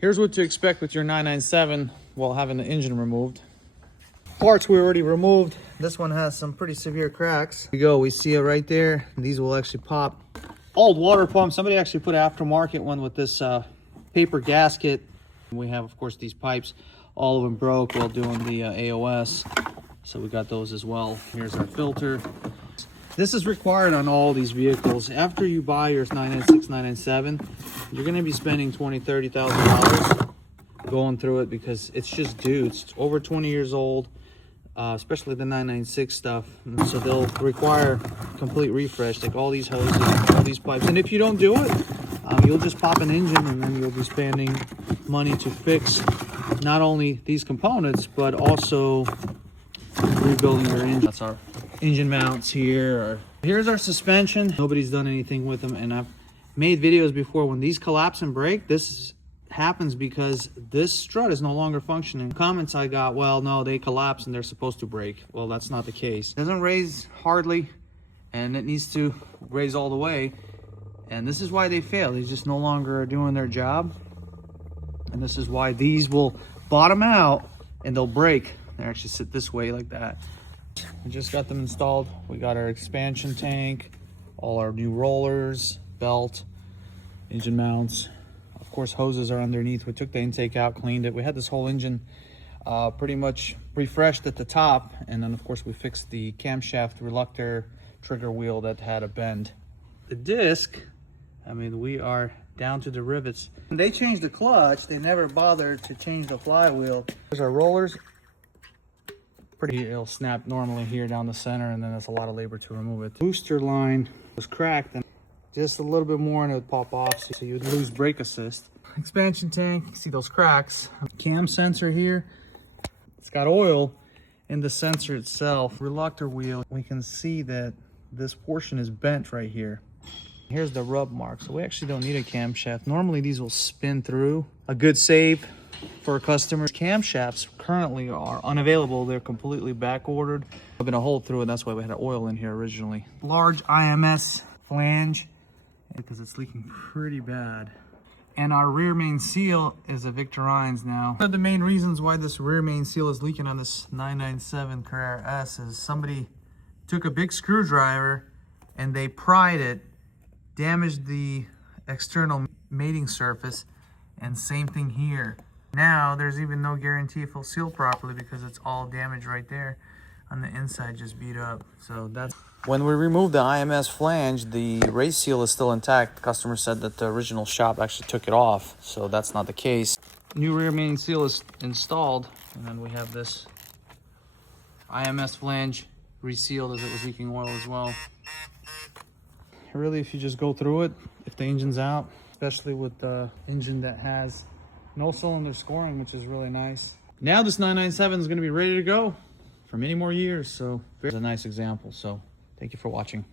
Here's what to expect with your 997 while having the engine removed. Parts we already removed. This one has some pretty severe cracks. Here we go, we see it right there. These will actually pop. Old water pump. Somebody actually put an aftermarket one with this paper gasket. We have, of course, these pipes. All of them broke while doing the AOS. So we got those as well. Here's our filter. This is required on all these vehicles. After you buy your 996, 997, you're going to be spending $20,000, $30,000 going through it because it's just due. It's over 20 years old, especially the 996 stuff. And so they'll require complete refresh, like all these hoses, all these pipes. And if you don't do it, you'll just pop an engine and then you'll be spending money to fix not only these components, but also rebuilding your engine. That's our engine mounts here. Here's our suspension. Nobody's done anything with them, and I've made videos before. When these collapse and break, this happens because this strut is no longer functioning. Comments I got, well, no, they collapse and they're supposed to break. Well, that's not the case. It doesn't raise hardly, and it needs to raise all the way, and this is why they fail. They just no longer are doing their job, and this is why these will bottom out and they'll break. They actually sit this way like that. We just got them installed. We got our expansion tank, all our new rollers, belt, engine mounts. Of course, hoses are underneath. We took the intake out, cleaned it. We had this whole engine pretty much refreshed at the top. And then, of course, we fixed the camshaft reluctor trigger wheel that had a bend. The disc, I mean, we are down to the rivets. When they changed the clutch, they never bothered to change the flywheel. There's our rollers. It'll snap normally here down the center, and then that's a lot of labor to remove it. Booster line was cracked, and just a little bit more and it would pop off, so you'd lose brake assist. Expansion tank, you see those cracks. Cam sensor here, it's got oil in the sensor itself. Reluctor wheel, we can see that this portion is bent right here. Here's the rub mark, so we actually don't need a camshaft. Normally these will spin through. A good save for customers. Camshafts currently are unavailable. They're completely back ordered. I've been a hole through it. That's why we had oil in here originally. Large IMS flange because it's leaking pretty bad. And our rear main seal is a Victorines now. One of the main reasons why this rear main seal is leaking on this 997 Carrera S is somebody took a big screwdriver and they pried it, damaged the external mating surface, and same thing here. Now there's even no guarantee if it'll seal properly because it's all damaged right there on the inside, just beat up. So that's when we removed the IMS flange, the race seal is still intact. The customer said that the original shop actually took it off, so that's not the case. New rear main seal is installed, and then we have this IMS flange resealed as it was leaking oil as well. Really, if you just go through it, if the engine's out, especially with the engine that has no cylinder scoring, which is really nice. Now this 997 is going to be ready to go for many more years. So there's a nice example. So thank you for watching.